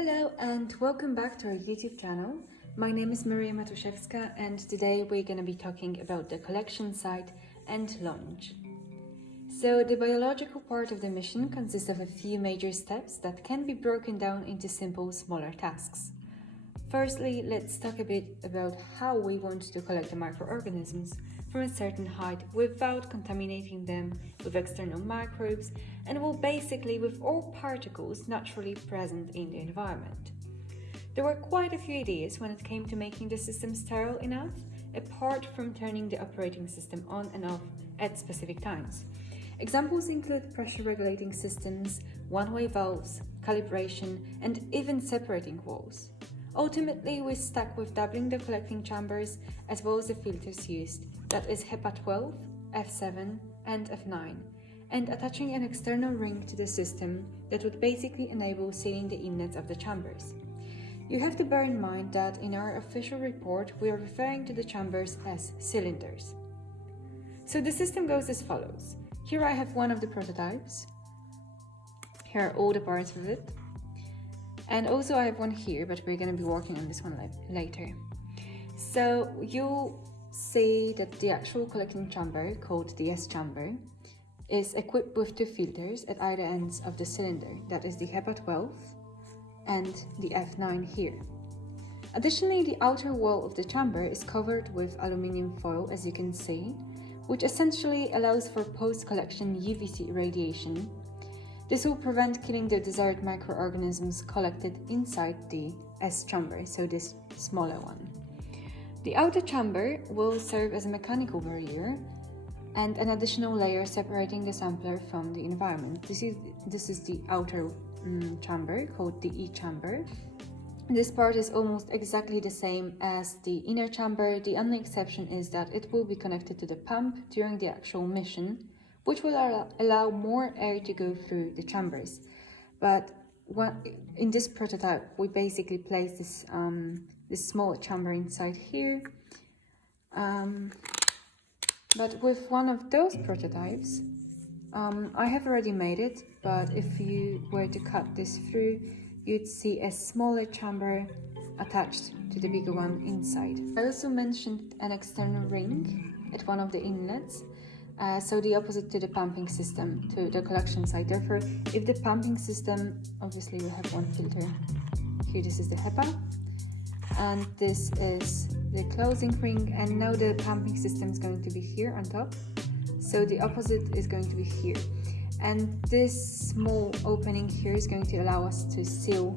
Hello and welcome back to our YouTube channel. My name is Maria Matuszewska and today we're going to be talking about the collection site and launch. So the biological part of the mission consists of a few major steps that can be broken down into simple, smaller tasks. Firstly, let's talk a bit about how we want to collect the microorganisms from a certain height without contaminating them with external microbes and basically with all particles naturally present in the environment. There were quite a few ideas when it came to making the system sterile enough, apart from turning the operating system on and off at specific times. Examples include pressure regulating systems, one-way valves, calibration, and even separating walls. Ultimately, we're stuck with doubling the collecting chambers as well as the filters used, that is HEPA 12, F7 and F9, and attaching an external ring to the system that would basically enable sealing the inlets of the chambers. You have to bear in mind that in our official report we are referring to the chambers as cylinders. So the system goes as follows. Here I have one of the prototypes. Here are all the parts of it. And also I have one here, but we're going to be working on this one later. So you'll see that the actual collecting chamber, called the S chamber, is equipped with two filters at either ends of the cylinder, that is the HEPA 12 and the F9 here. Additionally, the outer wall of the chamber is covered with aluminium foil, as you can see, which essentially allows for post-collection UVC irradiation. This will prevent killing the desired microorganisms collected inside the S chamber, so this smaller one. The outer chamber will serve as a mechanical barrier and an additional layer separating the sampler from the environment. This is the outer chamber, called the E chamber. This part is almost exactly the same as the inner chamber. The only exception is that it will be connected to the pump during the actual mission, which will allow more air to go through the chambers. But in this prototype, we basically place this small chamber inside here. But with one of those prototypes, I have already made it, but if you were to cut this through, you'd see a smaller chamber attached to the bigger one inside. I also mentioned an external ring at one of the inlets. So the opposite to the pumping system, to the collection site. Therefore, if the pumping system, obviously we have one filter. Here, this is the HEPA, and this is the closing ring, and now the pumping system is going to be here on top. So the opposite is going to be here. And this small opening here is going to allow us to seal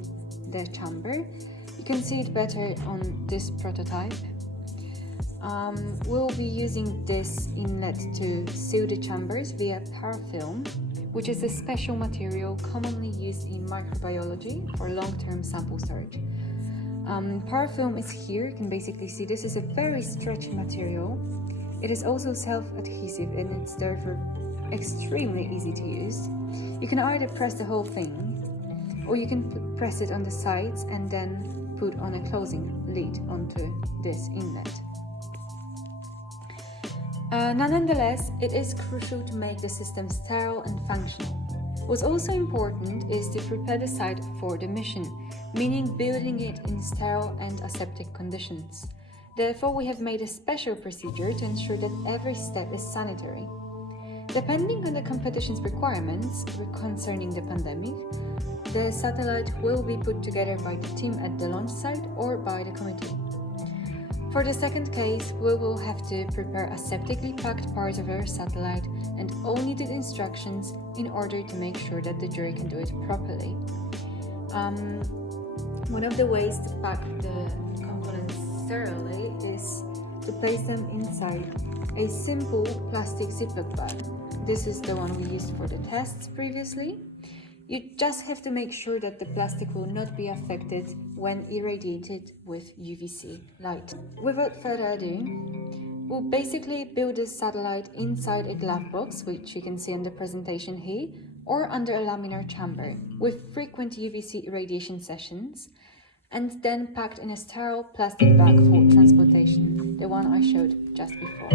the chamber. You can see it better on this prototype. We'll be using this inlet to seal the chambers via parafilm, which is a special material commonly used in microbiology for long-term sample storage. Parafilm is here. You can basically see this is a very stretchy material. It is also self-adhesive and it's therefore extremely easy to use. You can either press the whole thing or you can press it on the sides and then put on a closing lid onto this inlet. Nonetheless, it is crucial to make the system sterile and functional. What's also important is to prepare the site for the mission, meaning building it in sterile and aseptic conditions. Therefore, we have made a special procedure to ensure that every step is sanitary. Depending on the competition's requirements concerning the pandemic, the satellite will be put together by the team at the launch site or by the committee. For the second case, we will have to prepare aseptically packed parts of our satellite and all needed instructions in order to make sure that the jury can do it properly. One of the ways to pack the components sterilely is to place them inside a simple plastic Ziploc bag. This is the one we used for the tests previously. You just have to make sure that the plastic will not be affected when irradiated with UVC light. Without further ado, we'll basically build a satellite inside a glove box, which you can see in the presentation here, or under a laminar chamber with frequent UVC irradiation sessions, and then packed in a sterile plastic bag for transportation, the one I showed just before.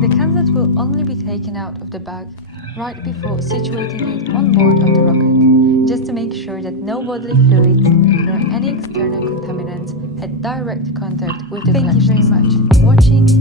The candidate will only be taken out of the bag right before situating it on board of the rocket. just to make sure that no bodily fluids nor any external contaminants had direct contact with the collection site. Thank you very much for watching.